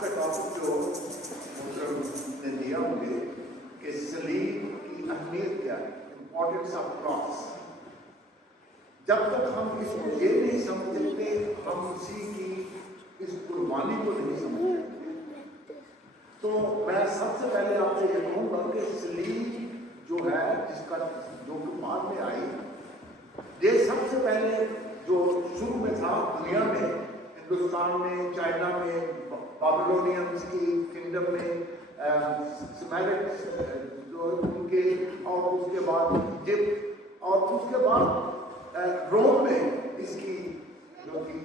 کا ٹاپک جو نے دیا مجھے کہ سلیب کی اہمیت کیا ہے، امپورٹنس آف کراس. جب تک ہم اس کو یہ نہیں سمجھتے ہم مسیح کی اس قربانی کو نہیں سمجھتے. تو میں سب سے پہلے آپ سے یہ کہوں گا کہ سلیب جو ہے جس کا جو بعد میں آئی، یہ سب سے پہلے جو شروع میں تھا دنیا میں، ہندوستان میں، چائنا میں، بابلونینز کی کنگڈم میں، سمیرٹس جو ان کے، اور اس کے بعد ایجپٹ، اور اس کے بعد روم میں اس کی جو کی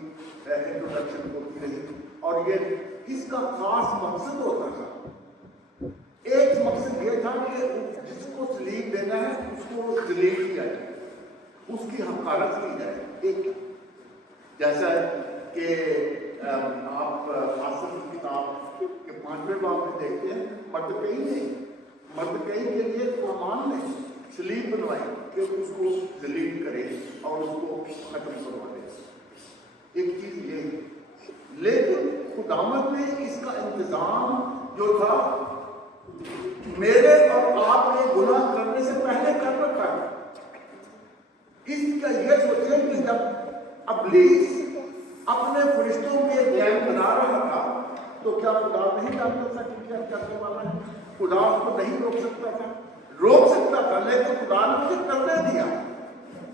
انٹروڈکشن ہوتی رہی. اور یہ اس کا خاص مقصد ہوتا تھا، ایک مقصد یہ تھا کہ جس کو سلیب دینا ہے اس کو ذلیل کیا جائے، اس کی حقارت کی جائے. ایک جیسا کہ آپ حاصل کی کتاب کے 5ویں باب میں دیکھتے ہیں، مردکئی نے مردکئی کے لیے حامان نے سلیب بنوائی کہ اس کو ذلیل کرے اور اس کو ختم کروا دے. ایک چیز یہ ہے، لیکن خداوند نے اس کا انتظام جو تھا میرے اور آپ نے گناہ کرنے سے پہلے کر رکھا ہے. اس کا یہ سوچیں کہ جب ابلیس اپنے فرشتوں کے گیم بنا رہا تھا تو کیا خدا نہیں جانتا تھا کہ کیا کرنے والا ہے؟ خدا اس کو نہیں روک سکتا تھا؟ روک سکتا تھا، لیکن خدا نے مجھے کرنے دیا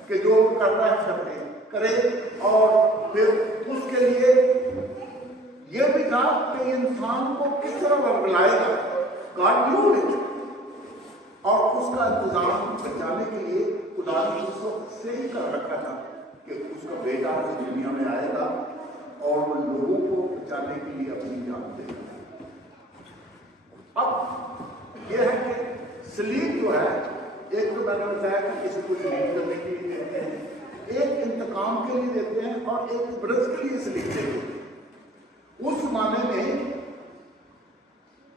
کہ جو کر رہا ہے کرے. اور پھر اس کے لیے یہ بھی تھا کہ انسان کو کس طرح ورگلائے گا، گاڈ نیو اٹ. اور اس کا انتظام بچانے کے لیے خدا نے اس وقت سے ہی کر رکھا تھا کہ اس کا بیٹا اس دنیا میں آئے گا اور لوگوں کو بچانے کے لیے اپنی جان دے گا. اب یہ ہے کہ سلیب جو ہے، ایک تو میں نے بتایا کہ کسی کو سلیب کرنے کے لیے دیتے ہیں، ایک انتقام کے لیے دیتے ہیں، اور ایک برس کے لیے سلیب دیتے ہیں. اس زمانے میں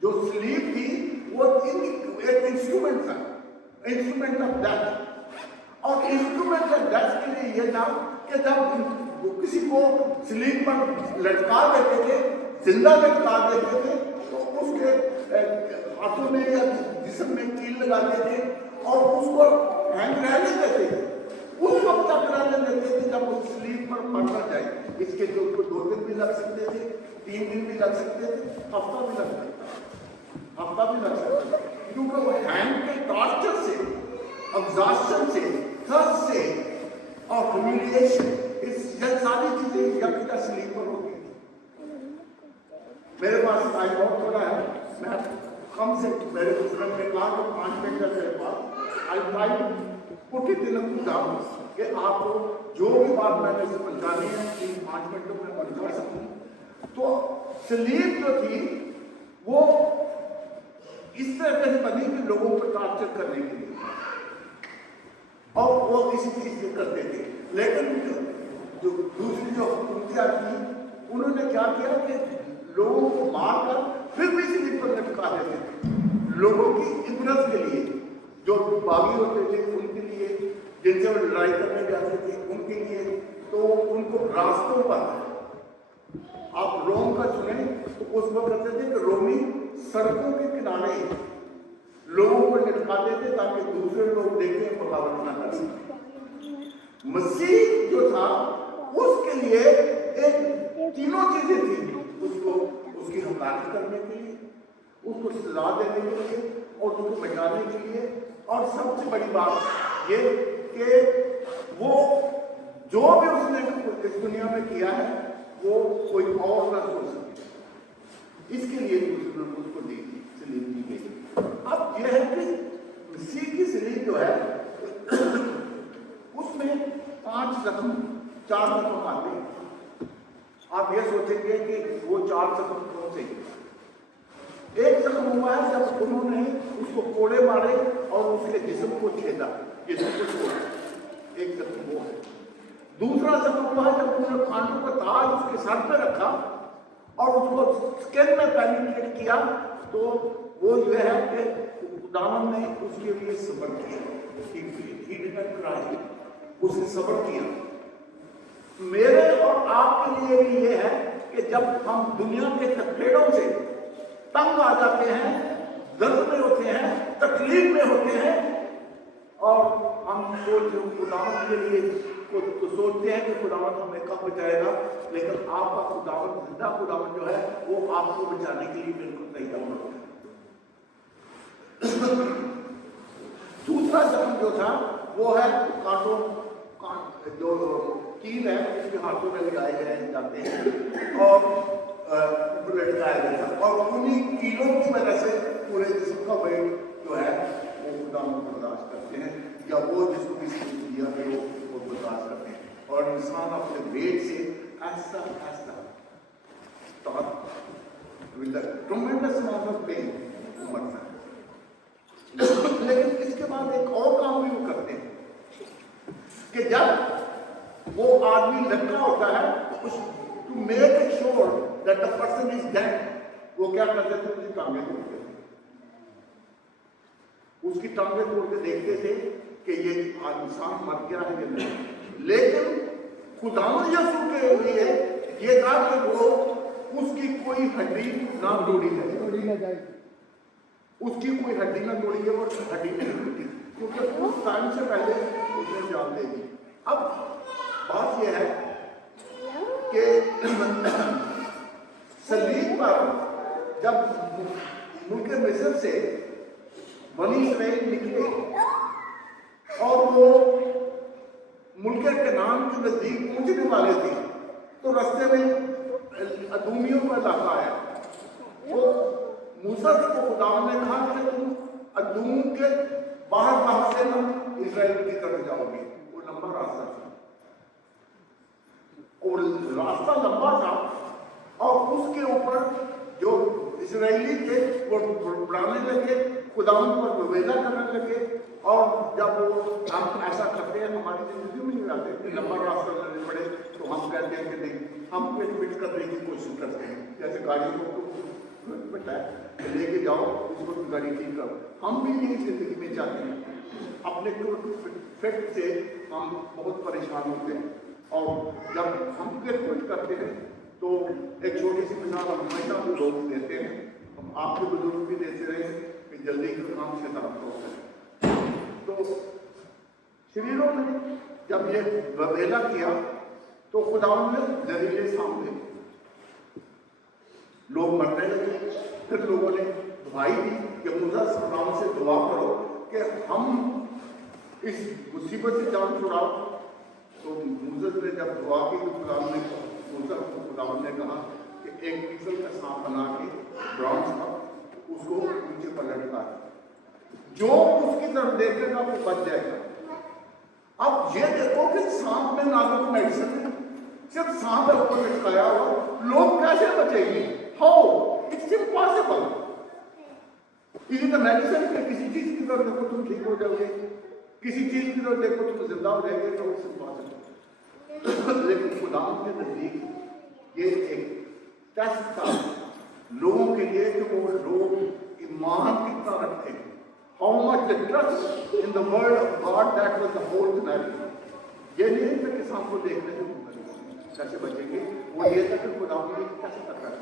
جو سلیب تھی وہ ایک انسٹرومنٹ تھا، انسٹرومنٹ آف ڈیتھ. اور انسٹرومنٹ آف ڈیتھ کے لیے یہ تھا کہ جب کسی کو سلیب پر لٹکا دیتے تھے، زندہ لٹکا دیتے تھے، تو اس کے ہاتھوں میں یا جسم میں کیل لگاتے تھے اور اس کو ہینگ رہنے دیتے تھے. اس وقت تک رہنے دیتے تھے جب وہ سلیب پر پڑ نہ جائے. اس کے جو 2 دن بھی لگ سکتے تھے، 3 دن بھی لگ سکتے تھے، ہفتہ بھی لگ سکتا تھا، کیونکہ وہ ہینگ کے ٹارچر سے، ایگزاسشن سے، تھرس سے اور ہیومیلیشن، یہ ساری چیزیں یکجا سلیب پر ہوتی ہیں. میرے پاس ٹائم بہت تھوڑا ہے، میں کم سے میرے دوسرے میں کہا کہ 5 منٹ ہے میرے پاس. I try to put it in a good down کہ آپ کو جو بھی بات میں نے سمجھانی ہے 5 منٹوں میں پہنچا سکوں. تو سلیب جو تھی وہ اس طرح سے بنی کہ لوگوں کو ٹارچر کرنے کے لیے، اور وہ اسی چیز سے کرتے تھے. لیکن جو دوسری جو حکومتیں تھی انہوں نے کیا کیا کہ لوگوں کو مار کر پھر بھی سلیب پر لٹکا دیتے تھے، لوگوں کی عبرت کے لیے. جو باغی ہوتے تھے ان کے لیے، جن سے وہ لڑائی کرنے جاتے تھے ان کے لیے. تو ان کو راستوں پر، آپ روم کا سنیں تو اس وقت کہتے تھے کہ رومی سڑکوں کے کنارے لوگوں کو لٹکاتے تھے تاکہ دوسرے لوگ دیکھیں بغاوت نہ کر سکیں. مسیح جو تھا اس کے لیے ایک تینوں چیزیں تھیں، اس کی حمایت کرنے کے لیے، اس کو سزا دینے کے لیے، اور اس کو بچانے کے لیے. اور سب سے بڑی بات یہ کہ وہ جو بھی اس نے اس دنیا میں کیا ہے وہ کوئی اور نہ ہو سکے، اس کے لیے اس کو دی سلیب دی گئی. اب یہ ہے کہ مسیح کی سلیب جو ہے اس میں 4 زخم آتے ہیں. آپ یہ سوچیں گے کہ وہ 4 زخم کون سے؟ ایک زخم ہوا ہے جب انہوں نے اس کو کوڑے مارے اور اس کے جسم کو چھیدا، جسم کو چھوڑا، ایک زخم وہ ہے. دوسرا زخم ہوا ہے جب انہوں نے کانٹوں کا تاج اس کے سر پہ رکھا اور اس کو اسکن میں پینیٹریٹ کیا. تو وہ یہ ہے کہ خداوند نے اس کے لیے صبر کیا، اس نے صبر کیا. میرے اور آپ کے لیے بھی یہ ہے کہ جب ہم دنیا کے تکلیفوں سے تنگ آ جاتے ہیں، درد میں ہوتے ہیں، تکلیف میں ہوتے ہیں، اور ہم سوچتے ہیں خداوند کے لیے تو سوچتے ہیں کہ خداوند ہمیں کب بچائے گا، لیکن آپ کا خداوند، زندہ خداوند جو ہے وہ آپ کو بچانے کے لیے بالکل تیار ہوتا ہے۔ دوسرا زخم جو تھا وہ ہے کانٹوں، جو کیل ہے اس کے ہاتھوں میں لگائے گئے جاتے ہیں اور لٹکایا گیا، اور انہیں کیلوں کی وجہ سے پورے جسم کا ویٹ جو ہے وہ خداوند برداشت کرتے ہیں، یا وہ جس کو بھی دیا ہے وہ برداشت کرتے ہیں، اور انسان اپنے ویٹ سے ایسا ٹرمنڈس اماؤنٹ آف پین مرتا ہے۔ لیکن اس کے بعد ایک اور کام بھی وہ کرتے ہیں کہ جب وہ آدمی لٹکا ہوتا ہے to make it sure that the person is dead, وہ کیا کرتے تھے؟ اس کی ٹانگیں توڑتے تھے، اس کی ٹانگیں توڑ کے دیکھتے تھے کہ یہ انسان مر گیا ہے یا نہیں۔ لیکن خداوند یسوع کے لیے یہ تھا کہ وہ اس کی کوئی ہڈی نہ توڑی جائے، اس کی کوئی ہڈی نہ توڑی ہے، وہ ہڈی نہیں ٹوٹی، کیونکہ اس ٹائم سے پہلے اس نے جان دے دی۔ اب بات یہ ہے کہ صلیب پر جب ملک مصر سے بنی اسرائیل نکلے اور وہ ملک کنعان کے نزدیک پہنچنے والے تھے، تو رستے میں ادومیوں کا علاقہ آیا۔ وہ موسیٰ کو خداوند نے کہا کہ تم ادوم کے باہر سے نہ اسرائیل کی طرف جاؤ گے، وہ لمبا راستہ تھا، اور راستہ لمبا تھا، اور اس کے اوپر جو اسرائیلی تھے وہ بڑھانے لگے، خداوند پر ویدہ کرنے لگے، اور جب وہ ہم ایسا کرتے ہیں ہماری زندگی میں نہیں آتے کہ لمبا راستہ لینے پڑے تو ہم کہتے ہیں کہ نہیں، ہم پٹ کرنے کی کوشش کرتے ہیں، جیسے گاڑی کو بتا ہے لے کے جاؤ اس کو گاڑی ٹھیک کرو، ہم بھی یہی زندگی میں چاہتے ہیں، اپنے فٹ سے ہم بہت پریشان ہوتے ہیں، اور جب ہم کوشش کرتے ہیں تو ایک چھوٹی سی مثال ہم ہمیشہ لوگ دیتے ہیں، ہم آپ کے بزرگ بھی دیتے رہے کہ جلدی کا کام سے طرف ہوتا ہے۔ تو شریروں نے جب یہ وبیلا کیا تو خداوند نے زہریلے سامنے لوگ مرنے لگے، پھر لوگوں نے دعائی دی کہ موسیٰ خداوند سے دعا کرو کہ ہم اس مصیبت سے جان چھڑاؤ۔ تو موسیٰ نے جب دعا کی تو خداوند نے خداوند نے کہا کہ ایک پیتل کا سانپ بنا کے برانس کا اس کو نیچے پر لٹکا دے، جو اس کی طرف دیکھے گا وہ بچ جائے گا۔ اب یہ دیکھو کہ سانپ میں نہ کوئی میڈیسن ہے، صرف سانپ ہے اوپر لٹکایا ہوا، لوگ کیسے بچیں گے؟ How it's impossible. اسی طرح میڈیسن ہے، کسی چیز کی طرف دیکھو تم ٹھیک ہو جاؤ گے، کسی چیز کی طرف دیکھو تم زندہ ہو جائے گے، تو اٹس امپاسبل۔ لیکن خداوند کے نزدیک یہ ایک ٹیسٹ تھا لوگوں کے لیے کہ وہ لوگ ایمان کتنا رکھتے ہیں، how much they trust in the word of God. That was the whole scenario. یہ نہیں تھا کہ سانپ کو دیکھنے سے کیسے بچیں گے، وہ یہ تھا کہ خداوند نے کیسے کرنا ہے۔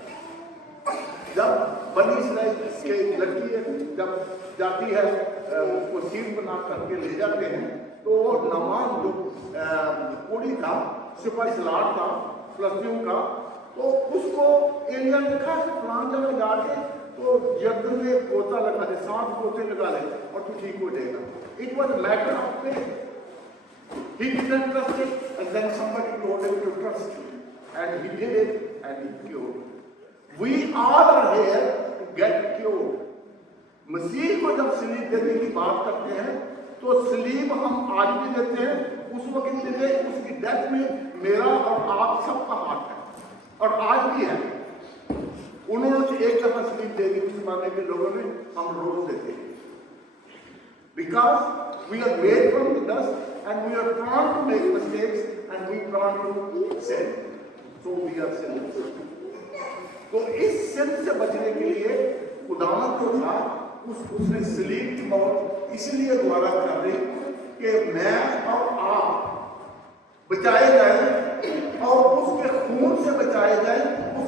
جب بنی اسرائیل کے لڑکی جب جاتی ہے اس کو سیر بنا کر کے لے جاتے ہیں تو وہ نعمان جو کوڑی تھا، سپاہی سالار تھا فلسطینیوں کا، تو اس کو ایلیا نے کہا کہ فلان جگہ جا کے تو یردن میں پوتا لگا دے، 7 پوتے لگا لے اور تو ٹھیک ہو جائے گا۔ It was a matter of faith. He didn't trust it, and then somebody told him to trust it, and he did it, and he cured. We all are here to get cured. مسیح کو جب سلیب دینے کی بات کرتے ہیں تو سلیب ہم آج بھی دیتے ہیں، اس وقت دیتے اس کی ڈیتھ میں میرا اور آپ سب کا ہاتھ ہے، اور آج بھی ہے۔ انہوں نے ایک دفعہ سلیب دے دی اس زمانے کے لوگوں نے، ہم روز دیتے ہیں، because we are made from the dust and we are prone to make mistakes and we are prone to sin, so we are sinners. تو اس سن سے بچنے کے لیے خداوند جو تھا اس نے سلیب کی موت اس لیے دوبارہ کر دی کہ میں اور آپ بچائے جائیں اور اس کے خون سے بچائے جائیں، اس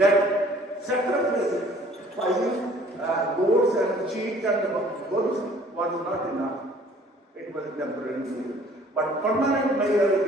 that sacrifice by goats and sheep and bulls was not enough. It was temporary, but permanent measure